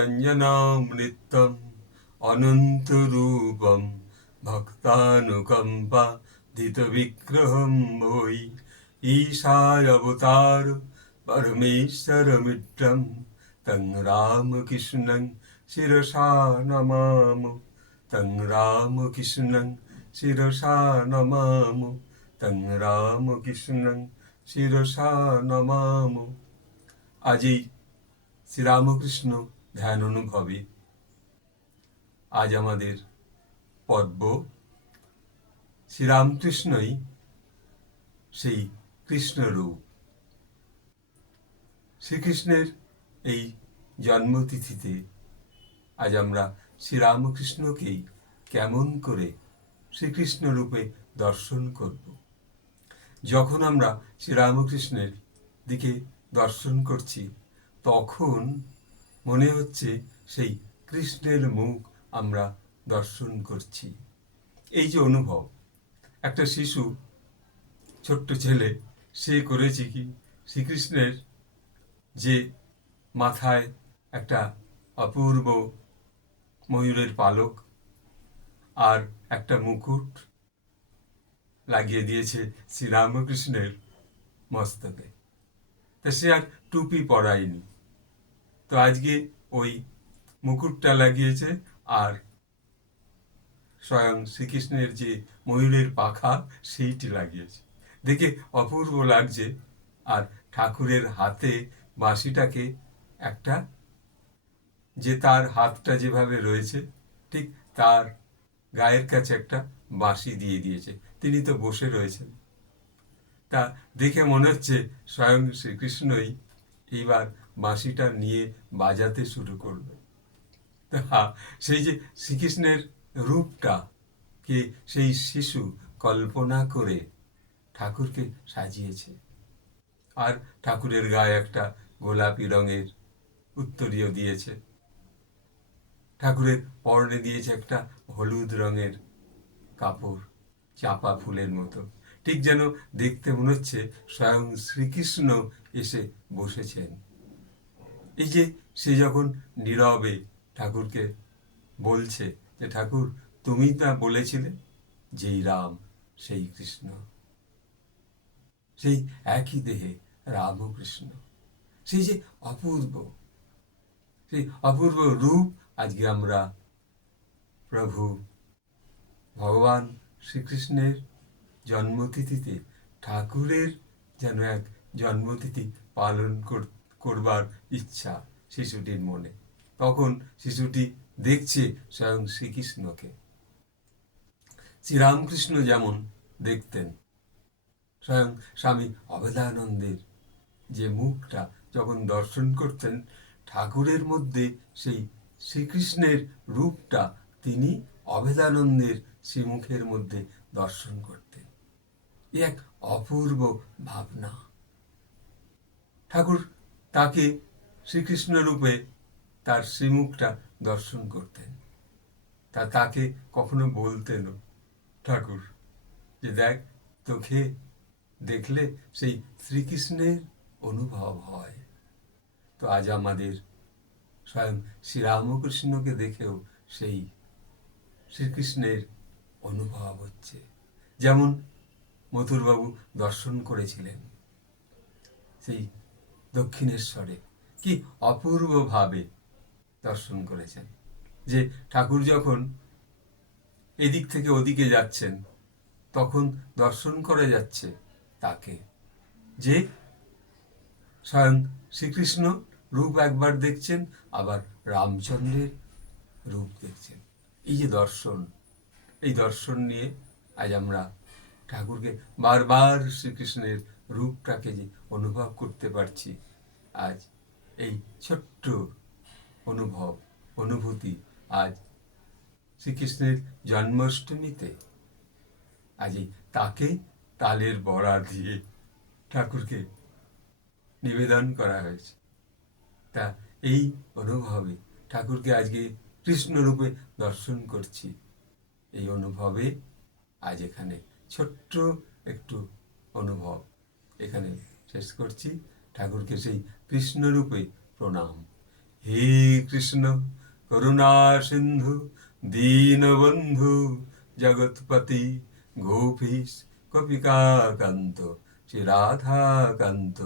নিরঞ্জনম নিত্যম অনন্তরূপম ভক্তানুকম্পা ধিত বিগ্রহম বৈ ঈশায় অবতার পরমেশ্বরমিড্ডম তং রামকৃষ্ণং শিরসা নমামো তং রামকৃষ্ণং শিরসা নমামো তং রামকৃষ্ণং শিরসা নমামো। আজ এই শ্রীরামকৃষ্ণ ধ্যান অনুভবে আজ আমাদের পর্ব শ্রীরামকৃষ্ণই সেই কৃষ্ণরূপ। শ্রীকৃষ্ণের এই জন্মতিথিতে আজ আমরা শ্রীরামকৃষ্ণকেই কেমন করে শ্রীকৃষ্ণ রূপে দর্শন করব। যখন আমরা শ্রীরামকৃষ্ণের দিকে দর্শন করছি তখন মনে হচ্ছে সেই কৃষ্ণের মুখ আমরা দর্শন করছি। এই যে অনুভব, একটা শিশু, ছোট্ট ছেলে, সে করেছে কি, শ্রীকৃষ্ণের যে মাথায় একটা অপূর্ব ময়ূরের পালক আর একটা মুকুট লাগিয়ে দিয়েছে শ্রীরামকৃষ্ণের মস্তকে, তা সে আর টুপি পরায়নি। তো আজকে ওই মুকুটটা লাগিয়েছে আর স্বয়ং শ্রীকৃষ্ণের যে ময়ূরের পাখা সেইটি লাগিয়েছে, দেখে অপূর্ব লাগছে। আর ঠাকুরের হাতে বাঁশিটাকে একটা, যে তার হাতটা যেভাবে রয়েছে ঠিক তার গায়ের কাছে একটা বাঁশি দিয়ে দিয়েছে, তিনি তো বসে রয়েছেন। তা দেখে মনে হচ্ছে স্বয়ং শ্রীকৃষ্ণই এইবার বাঁশিটা নিয়ে বাজাতে শুরু করবে। তা সেই যে শ্রীকৃষ্ণের রূপটা কে সেই শিশু কল্পনা করে ঠাকুরকে সাজিয়েছে। আর ঠাকুরের গায়ে একটা গোলাপি রঙের উত্তরীয় দিয়েছে, ঠাকুরের পরনে দিয়েছে একটা হলুদ রঙের কাপড়, চাপা ফুলের মতো, ঠিক যেন দেখতে মনে হচ্ছে স্বয়ং শ্রীকৃষ্ণ এসে বসেছেন। এই যে সে যখন নীরবে ঠাকুরকে বলছে যে ঠাকুর তুমি তা বলেছিলে যেই রাম সেই কৃষ্ণ, সেই একই দেহে রামকৃষ্ণ, সেই যে অপূর্ব, সেই অপূর্ব রূপ আজকে আমরা প্রভু ভগবান শ্রীকৃষ্ণের জন্মতিথিতে ঠাকুরের যেন এক জন্মতিথি পালন করবার ইচ্ছা শিশুটির মনে। তখন শিশুটি দেখছে স্বয়ং শ্রীকৃষ্ণকে। শ্রীরামকৃষ্ণ যেমন দেখতেন, স্বয়ং স্বামী অভেদানন্দের যে মুখটা যখন দর্শন করতেন, ঠাকুরের মধ্যে সেই শ্রীকৃষ্ণের রূপটা তিনি অভেদানন্দের শ্রীমুখের মধ্যে দর্শন করতেন। এক অপূর্ব ভাবনা। ঠাকুর তাকে শ্রীকৃষ্ণ রূপে তার শ্রীমুখটা দর্শন করতেন। তাকে কখনো বলতেন ঠাকুর যে দেখ, তোকে দেখলে সেই শ্রীকৃষ্ণের অনুভব হয়। তো আজ আমাদের স্বয়ং শ্রীরামকৃষ্ণকে দেখেও সেই শ্রীকৃষ্ণের অনুভব হচ্ছে। যেমন মথুরবাবু দর্শন করেছিলেন সেই দক্ষিণেশ্বরে, কি অপূর্বভাবে দর্শন করেছেন যে ঠাকুর যখন এদিক থেকে ওদিকে যাচ্ছেন তখন দর্শন করা যাচ্ছে তাকে, যে স্বয়ং শ্রীকৃষ্ণ রূপ একবার দেখছেন, আবার রামচন্দ্রের রূপ দেখছেন। এই যে দর্শন, এই দর্শন নিয়ে আজ আমরা ঠাকুরকে বারবার শ্রীকৃষ্ণের রূপটাকে যে অনুভব করতে পারছি, আজ এই ছোট্ট অনুভূতি আজ শ্রীকৃষ্ণের জন্মাষ্টমীতে আজ তাকে তালের বড়া দিয়ে ঠাকুরকে নিবেদন করা হয়েছে। তা এই অনুভবে ঠাকুরকে আজকে কৃষ্ণরূপে দর্শন করছি। এই অনুভবে আজ এখানে ছোট্ট একটু অনুভব এখানে শেষ করছি। ঠাকুরকে সেই কৃষ্ণরূপে প্রণাম। হে কৃষ্ণ করুণা সিন্ধু দীনবন্ধু জগৎপতি গোপীশ কপিকাকান্ত শ্রী রাধাকান্ত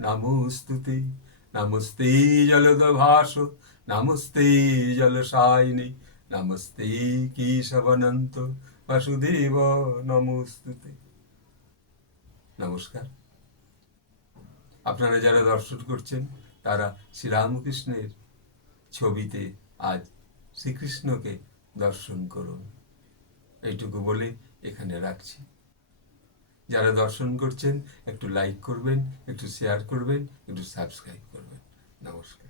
নমস্তুতে। নমস্তে জলদভাস নমস্তে জলসায়িনী নমস্তে কেশবনন্ত বাসুদেব নমস্তুতে। নমস্কার। আপনারা যারা দর্শন করছেন তারা শ্রীরামকৃষ্ণের ছবিতে আজ শ্রীকৃষ্ণকে দর্শন করুন। এইটুকু বলে এখানে রাখছি। যারা দর্শন করছেন একটু লাইক করবেন, একটু শেয়ার করবেন, একটু সাবস্ক্রাইব করবেন। নমস্কার।